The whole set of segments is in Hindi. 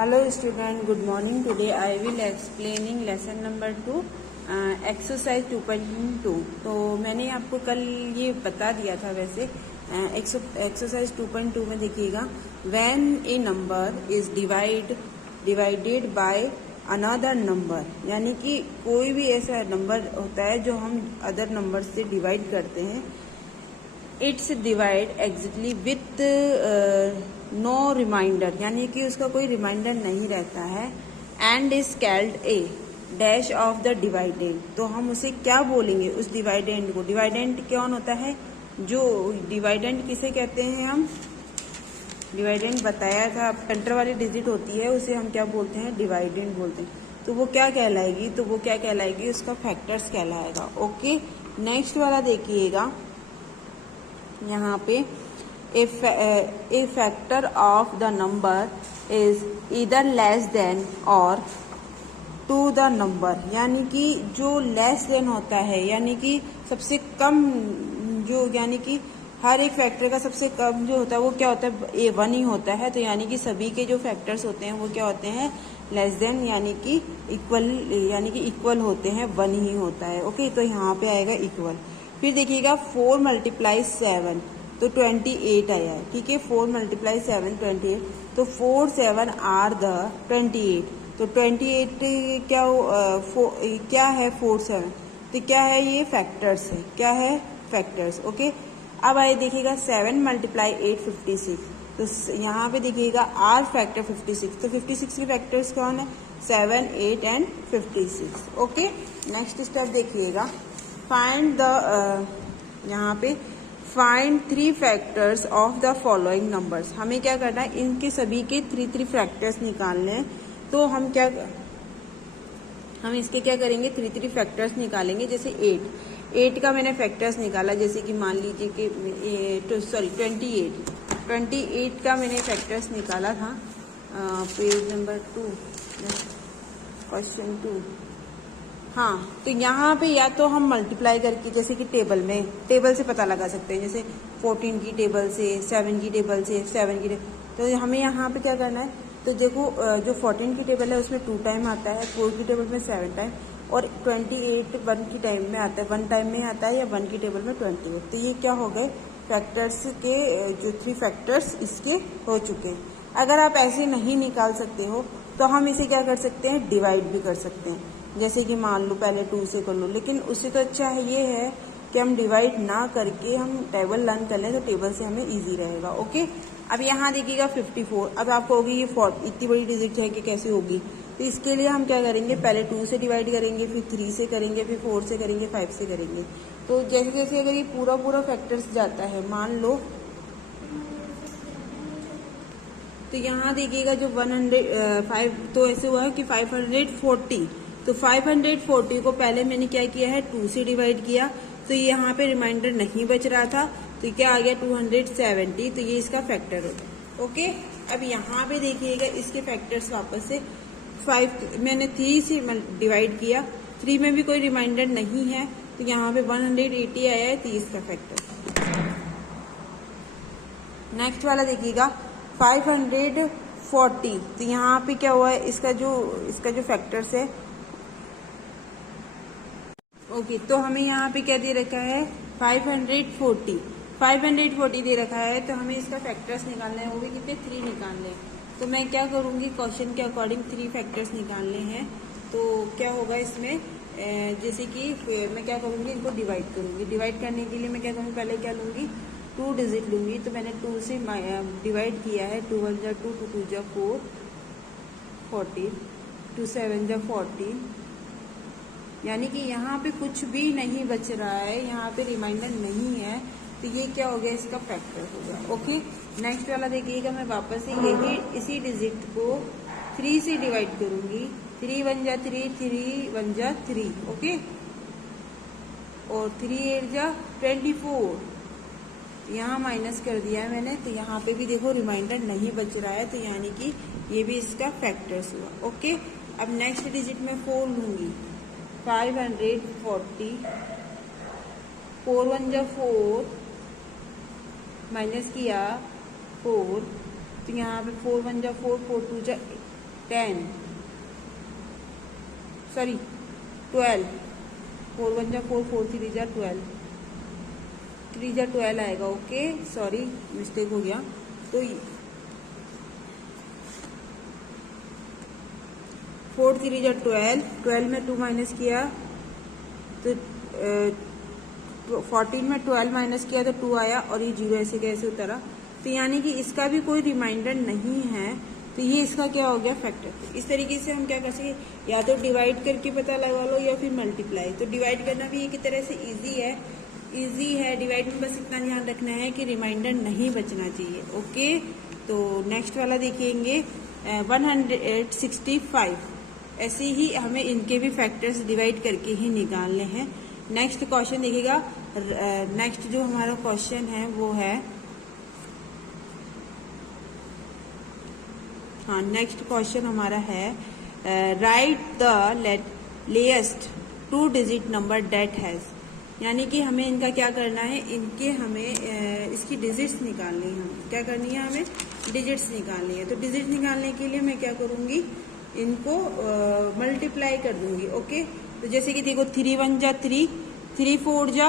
Hello student, good morning. Today I will explaining lesson number 2 exercise 2.2। तो मैंने आपको कल ये बता दिया था। वैसे एक्सरसाइज 2.2 में देखिएगा, when a number is divided by another number, यानी कि कोई भी ऐसा नंबर होता है जो हम अदर नंबर से डिवाइड करते हैं, it's divide exactly with no remainder, यानी कि उसका कोई रिमाइंडर नहीं रहता है, and is called a dash of the dividend. तो हम उसे क्या बोलेंगे उस डिवाइडेंड को? डिवाइडेंड कौन होता है? जो डिवाइडेंड किसे कहते हैं? हम डिवाइडेंड बताया था, सेंटर वाली डिजिट होती है उसे हम क्या बोलते हैं? डिवाइडेंड बोलते हैं। तो वो क्या कहलाएगी? तो वो क्या कहलाएगी? उसका फैक्टर्स कहलाएगा। ओके, नेक्स्ट वाला देखिएगा, यहाँ पे a factor of the number is either less than और टू द नंबर, यानी कि जो लेस देन होता है, यानी कि सबसे कम जो, यानी कि हर एक फैक्टर का सबसे कम जो होता है वो क्या होता है? ए 1 ही होता है। तो यानी कि सभी के जो फैक्टर्स होते हैं वो क्या होते हैं? लेस देन, यानी कि इक्वल, यानी कि इक्वल होते हैं, 1 ही होता है। ओके, तो यहाँ पे आएगा इक्वल। फिर देखिएगा 4 मल्टीप्लाई 7 तो 28 आया है। ठीक है, 4 मल्टीप्लाई 7 28, तो 4 7 आर द 28। तो 28 क्या है? 4 7, तो क्या है? ये फैक्टर्स है। क्या है? फैक्टर्स। ओके, अब आइए देखिएगा 7 मल्टीप्लाई 8 56, तो यहाँ पे देखिएगा आर फैक्टर 56, तो 56 के फैक्टर्स कौन है? 7 8 एंड 56। ओके, नेक्स्ट स्टेप देखिएगा, फाइंड द यहाँ पे find 3 factors of the following numbers. हमें क्या करना है? इनके सभी के 3 फैक्टर्स निकालने हैं। तो हम इसके क्या करेंगे? 3 फैक्टर्स निकालेंगे। जैसे 8 का मैंने फैक्टर्स निकाला, जैसे कि मान लीजिए कि 28 का मैंने फैक्टर्स निकाला था। Page number 2, question 2। हाँ, तो यहाँ पे या तो हम मल्टीप्लाई करके, जैसे कि टेबल से पता लगा सकते हैं, जैसे 14 की टेबल से, 7 की टेबल से, 7 की तो हमें यहाँ पे क्या करना है? तो देखो, जो 14 की टेबल है उसमें 2 टाइम आता है, 4 की टेबल में 7 टाइम, और 28 1 की टाइम में आता है, 1 टाइम में आता है, या 1 की टेबल में 28। तो ये क्या हो गए? फैक्टर्स के जो 3 फैक्टर्स इसके हो चुके हैं। अगर आप ऐसे नहीं निकाल सकते हो तो हम इसे क्या कर सकते हैं? डिवाइड भी कर सकते हैं। जैसे कि मान लो पहले 2 से कर लो, लेकिन उससे तो अच्छा है ये है कि हम डिवाइड ना करके हम टेबल लर्न कर लें, तो टेबल से हमें इजी रहेगा। ओके, अब यहाँ देखिएगा 54। अब आपको होगी ये इतनी बड़ी डिजिट है कि कैसे होगी? तो इसके लिए हम क्या करेंगे? पहले 2 से डिवाइड करेंगे, फिर 3 से करेंगे, फिर 4 से करेंगे, 5 से करेंगे। तो जैसे जैसे अगर ये पूरा फैक्टर्स जाता है, मान लो, तो यहाँ देखिएगा जो 105, तो ऐसे हुआ है कि 540, तो 540 को पहले मैंने क्या किया है? 2 से डिवाइड किया, तो यहाँ पे रिमाइंडर नहीं बच रहा था, तो क्या आ गया? 270, तो ये इसका फैक्टर हो गया। ओके, अब यहाँ पे देखिएगा इसके फैक्टर्स वापस से 5 मैंने 3 से डिवाइड किया, 3 में भी कोई रिमाइंडर नहीं है, तो यहाँ पे 180 आया है, 30 का फैक्टर। नेक्स्ट वाला देखिएगा 540, तो यहाँ पे क्या हुआ है? इसका जो फैक्टर्स है, ओके, तो हमें यहाँ पे क्या दे रखा है? 540 दे रखा है, तो हमें इसका फैक्टर्स निकालना है, वो भी कितने? 3 निकालने हैं। तो मैं क्या करूँगी? क्वेश्चन के अकॉर्डिंग 3 फैक्टर्स निकालने हैं। तो क्या होगा इसमें? जैसे कि मैं क्या करूँगी? इनको डिवाइड करूँगी। डिवाइड करने के लिए मैं क्या करूँगी? पहले क्या लूँगी? 2 डिजिट लूँगी। तो मैंने 2 से डिवाइड किया है, 2 1 जा 2, 2 2 जा 4, 14, 2 7 जा 14, यानी कि यहाँ पे कुछ भी नहीं बच रहा है, यहाँ पे रिमाइंडर नहीं है, तो ये क्या हो गया? इसका फैक्टर हो गया। ओके, नेक्स्ट वाला देखिएगा, मैं वापस से इसी डिजिट को 3 से डिवाइड करूंगी। 3 1 जा 3, 3 1 जा 3, ओके, और 3 8 जा 24, यहाँ माइनस कर दिया है मैंने, तो यहाँ पे भी देखो रिमाइंडर नहीं बच रहा है, तो यानी कि ये भी इसका फैक्टर्स हुआ। ओके, अब नेक्स्ट डिजिट में 4 लूंगी। 540, 4 1 जा 4, माइनस किया 4, तो यहाँ पे 4 1 जा 4, 4 2 जा 10 सॉरी 12, 4 1 जा 4, 4 3 जा 12, 3 जा 12 आएगा। ओके सॉरी मिस्टेक हो गया। तो 4 3 जा 12, 12 में 2 माइनस किया तो 14 में 12 माइनस किया तो 2 आया और ये 0 ऐसे कैसे उतरा। तो यानी कि इसका भी कोई रिमाइंडर नहीं है, तो ये इसका क्या हो गया फैक्टर। इस तरीके से हम क्या कर सके, या तो डिवाइड करके पता लगा लो या फिर मल्टीप्लाई। तो डिवाइड करना भी एक तरह से इजी है। डिवाइड में बस इतना ध्यान रखना है कि रिमाइंडर नहीं बचना चाहिए। ओके तो नेक्स्ट वाला देखेंगे 165। ऐसे ही हमें इनके भी फैक्टर्स डिवाइड करके ही निकालने हैं। नेक्स्ट क्वेश्चन देखिएगा। नेक्स्ट जो हमारा क्वेश्चन है वो है, हाँ नेक्स्ट क्वेश्चन हमारा है write the latest 2 digit number that has. यानी कि हमें इनका क्या करना है, इनके हमें इसकी डिजिट्स निकालनी है। क्या करनी है, हमें डिजिट्स निकालनी है। तो डिजिट निकालने के लिए मैं क्या करूंगी, इनको मल्टीप्लाई कर दूंगी। ओके तो जैसे कि देखो 3 1 जा 3, 3 4 जा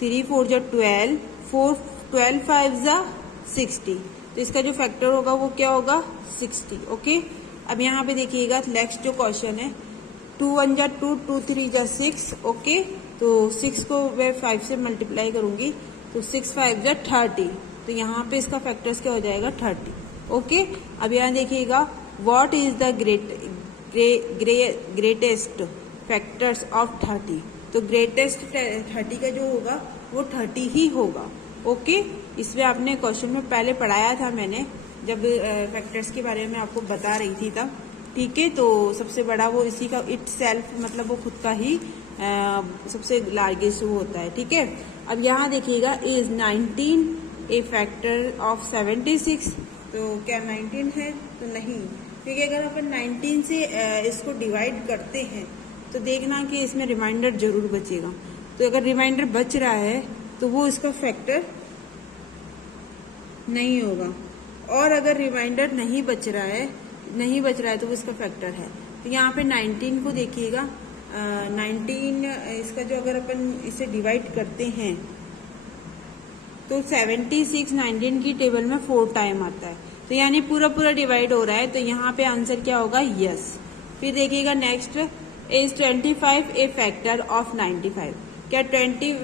12, 12 5 जा 60। तो इसका जो फैक्टर होगा वो क्या होगा 60। ओके अब यहाँ पे देखिएगा नेक्स्ट जो क्वेश्चन है 2 1 जा 2, 2 3 जा 6। ओके तो 6 को मैं 5 से मल्टीप्लाई करूंगी तो 6 5 जा 30। तो यहाँ पे इसका फैक्टर्स क्या हो जाएगा 30। ओके अब यहाँ देखिएगा what is the greatest factors of 30। तो ग्रेटेस्ट 30 का जो होगा वो 30 ही होगा। ओके इसमें आपने क्वेश्चन में पहले पढ़ाया था मैंने, जब फैक्टर्स के बारे में आपको बता रही थी तब। ठीक है तो सबसे बड़ा वो इसी का इट सेल्फ मतलब वो खुद का ही सबसे लार्जेस्ट होता है। ठीक है अब यहाँ देखिएगा इज 19 ए फैक्टर ऑफ 76। तो क्या 19 है, तो नहीं, क्योंकि अगर अपन 19 से इसको डिवाइड करते हैं तो देखना कि इसमें रिमाइंडर जरूर बचेगा। तो अगर रिमाइंडर बच रहा है तो वो इसका फैक्टर नहीं होगा, और अगर रिमाइंडर नहीं बच रहा है तो वो इसका फैक्टर है। तो यहाँ पे 19 को देखिएगा, 19 इसका जो अगर अपन इसे डिवाइड करते हैं तो 76 19 की टेबल में 4 टाइम आता है। तो यानी पूरा डिवाइड हो रहा है। तो यहाँ पे आंसर क्या होगा, यस। फिर देखिएगा next is 25 A factor of 95। क्या 25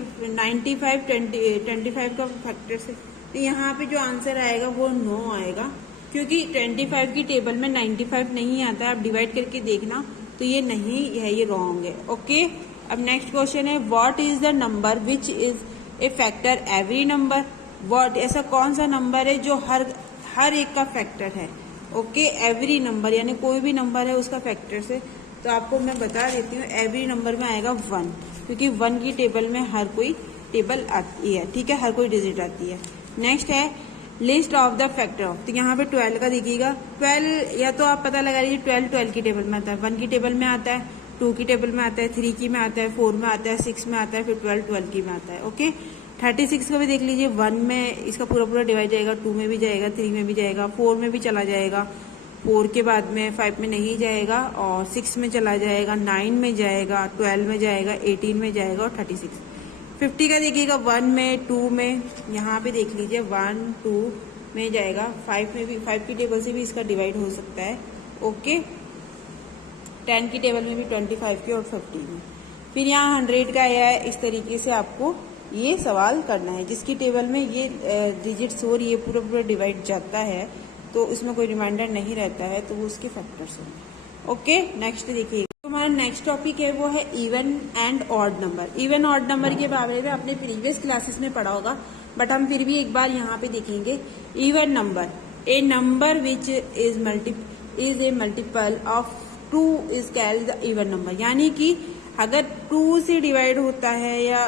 का फैक्टर से, तो यहाँ पे जो आंसर आएगा वो 9 आएगा, क्योंकि 25 की टेबल में 95 नहीं आता है। आप डिवाइड करके देखना, तो ये नहीं है, ये रॉन्ग है। ओके अब नेक्स्ट क्वेश्चन है what is the number which is a factor every number. What ऐसा कौन सा नंबर है जो हर एक का फैक्टर है। ओके एवरी नंबर यानी कोई भी नंबर है उसका फैक्टर से। तो आपको मैं बता देती हूँ एवरी नंबर में आएगा 1, क्योंकि 1 की टेबल में हर कोई टेबल आती है। ठीक है हर कोई डिजिट आती है। नेक्स्ट है list of the factor of. तो यहाँ पे 12 का देखिएगा, 12 या तो आप पता लगा लीजिए 12 की टेबल में आता है, 1 की टेबल में आता है, 2 की टेबल में आता है, 3 की में आता है, 4 में आता है, 6 में आता है, फिर 12 की में आता है। ओके 36 का भी देख लीजिए, 1 में इसका पूरा डिवाइड जाएगा, 2 में भी जाएगा, 3 में भी जाएगा, 4 में भी चला जाएगा, 4 के बाद में 5 में नहीं जाएगा, और 6 में चला जाएगा, 9 में जाएगा, 12 में जाएगा, 18 में जाएगा, और 36। 50 का देखिएगा 1 में, 2 में, यहाँ पे देख लीजिए 1 2 में जाएगा, 5 में भी, 5 की टेबल से भी इसका डिवाइड हो सकता है। ओके 10 की टेबल में भी, 25 की और 50 में। फिर यहाँ 100 का आया है। इस तरीके से आपको ये सवाल करना है, जिसकी टेबल में ये डिजिट्स और ये पूरा डिवाइड जाता है तो उसमें कोई रिमाइंडर नहीं रहता है, तो वो उसके फैक्टर्स होंगे। ओके नेक्स्ट देखिए, तो हमारा नेक्स्ट टॉपिक है वो है even and odd number. Even odd number के बारे में आपने प्रीवियस क्लासेस में पढ़ा होगा, बट हम फिर भी एक बार यहाँ पे देखेंगे। Even number A number which is a multiple of 2 is called the even number. यानी कि अगर 2 से डिवाइड होता है या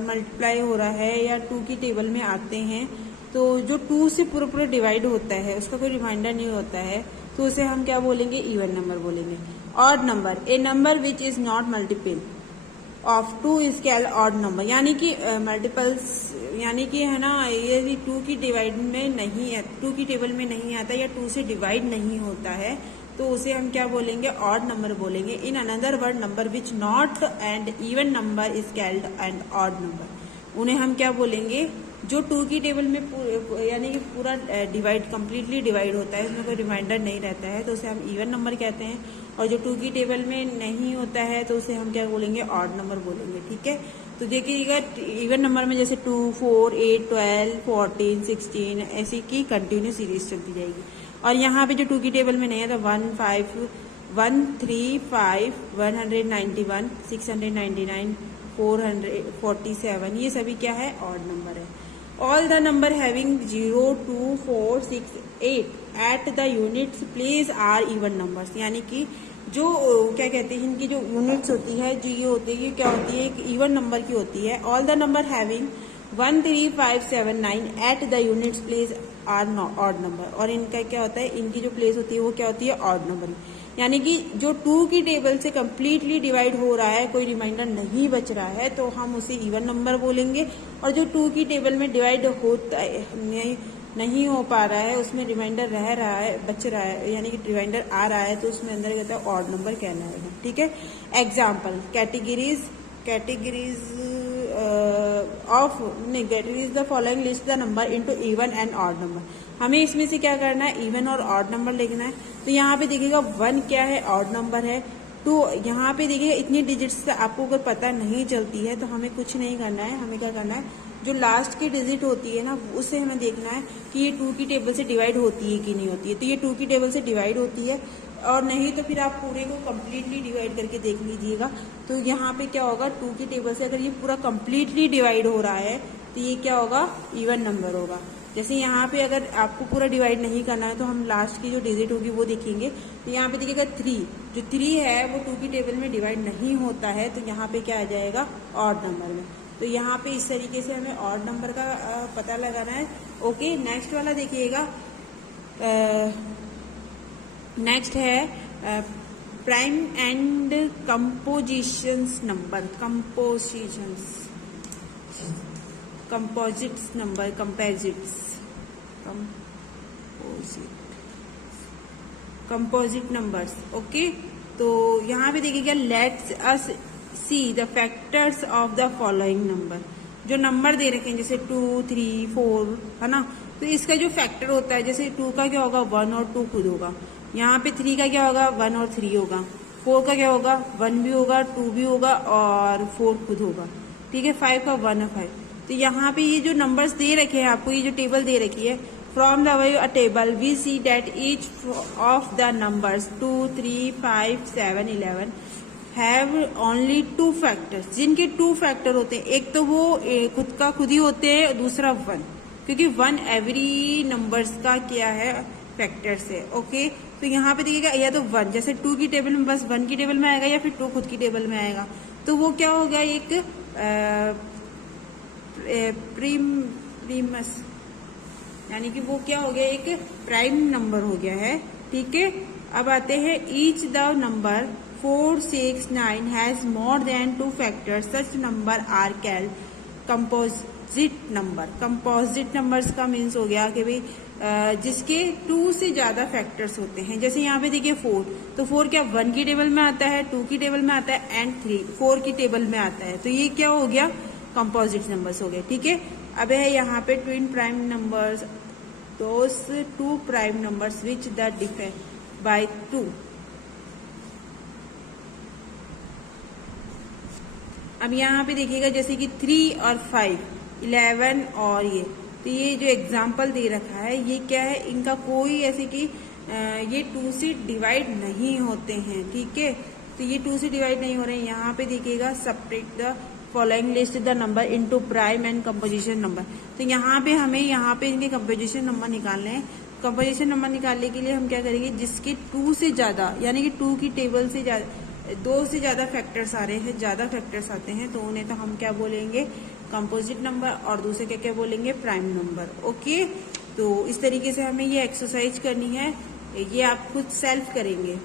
मल्टीप्लाई हो रहा है या 2 की टेबल में आते हैं, तो जो 2 से पूरा डिवाइड होता है उसका कोई रिमाइंडर नहीं होता है, तो उसे हम क्या बोलेंगे, इवन नंबर बोलेंगे। Odd number A number which is not multiple of 2 is called odd number, यानी कि मल्टीपल्स, यानी कि है ना, ये 2 की डिवाइड में नहीं है, 2 की टेबल में नहीं आता या 2 से डिवाइड नहीं होता है, तो उसे हम क्या बोलेंगे, ऑड नंबर बोलेंगे। In another word number which not and even number is called and odd number, उन्हें हम क्या बोलेंगे, जो 2 की टेबल में यानी कि पूरा डिवाइड, कंप्लीटली डिवाइड होता है, उसमें कोई रिमाइंडर नहीं रहता है, तो उसे हम इवन नंबर कहते हैं। और जो 2 की टेबल में नहीं होता है तो उसे हम क्या बोलेंगे, ऑड नंबर बोलेंगे। ठीक है, तो देखिएगा इवन नंबर में जैसे 2, 4, 8, 12, 14, 16 ऐसी की कंटिन्यू सीरीज चलती जाएगी। और यहाँ पे जो 2 की टेबल में नहीं है तो 1, 5, 1, 3, 5, 191, 699, 447, ये सभी क्या है, ऑड नंबर है। All the number having 0, 2, 4, 6, 8 at the units place are even numbers, यानी कि जो क्या कहते हैं, इनकी जो यूनिट्स होती है, जो ये होती है, ये क्या होती है, एक इवन नंबर की होती है। All the number having 1, 3, 5, 7, 9 at the units place are odd number, और इनका क्या होता है, इनकी जो प्लेस होती है वो क्या होती है, ऑड नंबर। यानी कि जो 2 की टेबल से कंप्लीटली डिवाइड हो रहा है, कोई रिमाइंडर नहीं बच रहा है, तो हम उसे इवन नंबर बोलेंगे। और जो 2 की टेबल में डिवाइड होता है, नहीं हो पा रहा है, उसमें रिमाइंडर रह रहा है, बच रहा है, यानी कि रिमाइंडर आ रहा है, तो उसमें अंदर कहता है ऑड नंबर कहलाएगा। ठीक है, example, categories the following list the number into even and odd number. हमें इसमें से क्या करना है, इवन और ऑड नंबर लिखना है। तो यहाँ पे देखिएगा 1 क्या है, ऑड नंबर है। तो यहाँ पे देखिएगा इतनी डिजिट्स से आपको अगर पता नहीं चलती है तो हमें कुछ नहीं करना है, हमें क्या करना है, जो लास्ट की डिजिट होती है ना, उससे हमें देखना है कि ये 2 की टेबल से डिवाइड होती है कि नहीं होती है। तो ये 2 की टेबल से डिवाइड होती है, और नहीं तो फिर आप पूरे को कंप्लीटली डिवाइड करके देख लीजिएगा। तो यहाँ पे क्या होगा, 2 की टेबल से अगर ये पूरा कंप्लीटली डिवाइड हो रहा है तो ये क्या होगा, इवन नंबर होगा। जैसे यहाँ पे अगर आपको पूरा डिवाइड नहीं करना है तो हम लास्ट की जो डिजिट होगी वो देखेंगे। तो यहाँ पे देखिएगा 3, जो 3 है वो 2 की टेबल में डिवाइड नहीं होता है, तो यहाँ पे क्या आ जाएगा, ऑड नंबर में। तो यहाँ पे इस तरीके से हमें ऑड नंबर का पता लगाना है। ओके, नेक्स्ट वाला देखिएगा, नेक्स्ट है prime and compositions number, composites number, composite numbers. Okay, तो यहाँ पे देखिएगा, let's us see the factors of the following number. जो नंबर दे रखे हैं जैसे 2, 3, 4 है ना, तो इसका जो फैक्टर होता है, जैसे 2 का क्या होगा, 1 और 2 खुद होगा। यहाँ पे 3 का क्या होगा, 1 और 3 होगा। 4 का क्या होगा, 1 भी होगा, 2 भी होगा और 4 खुद होगा। ठीक है, 5 का 1 और 5। तो यहाँ पे ये जो नंबर्स दे रखे हैं आपको, ये जो टेबल दे रखी है, from the a table we see that each of the numbers 2, 3, 5, 7, 11 have only 2 factors, जिनके 2 फैक्टर होते हैं। एक तो वो खुद का खुद ही होते हैं, दूसरा 1, क्योंकि 1 एवरी नंबर्स का क्या है, फैक्टर्स है। ओके, तो यहाँ पे देखिएगा, या तो 1, जैसे 2 की टेबल में बस 1 की टेबल में आएगा, या फिर 2 खुद की टेबल में आएगा, तो वो क्या होगा, एक प्रीमस, यानी कि वो क्या हो गया, एक प्राइम नंबर हो गया है। ठीक है, अब आते हैं, each the number 4, 6, 9 has more than 2 factors, such number are called composite number. Composite numbers का मीन्स हो गया कि भाई जिसके 2 से ज्यादा फैक्टर्स होते हैं। जैसे यहाँ पे देखिए 4, तो 4 क्या 1 की टेबल में आता है, 2 की टेबल में आता है एंड 4 की टेबल में आता है। तो ये क्या हो गया, कंपोजिट नंबर्स हो गए। ठीक है, अब है यहाँ पे twin prime numbers, those 2 prime numbers which the differ by 2। अब यहाँ पे देखिएगा, जैसे कि 3 और 5, 11 और ये, तो ये जो एग्जाम्पल दे रखा है, ये क्या है, इनका कोई ऐसे कि ये 2 से डिवाइड नहीं होते हैं। ठीक है, तो ये 2 से डिवाइड नहीं हो रहे हैं। यहाँ पे देखिएगा, subtract the following list the number into prime and composition number. तो यहाँ पे हमें यहाँ पे इनके कंपोजिशन नंबर निकालने हैं। कंपोजिशन नंबर निकालने के लिए हम क्या करेंगे, जिसके 2 से ज्यादा, यानी कि 2 की टेबल से 2 से ज्यादा फैक्टर्स आ रहे हैं, ज्यादा फैक्टर्स आते हैं, तो उन्हें तो हम क्या बोलेंगे, कंपोजिट नंबर, और दूसरे क्या क्या बोलेंगे, प्राइम नंबर। ओके, तो इस तरीके से हमें ये एक्सरसाइज करनी है, ये आप खुद सेल्फ करेंगे।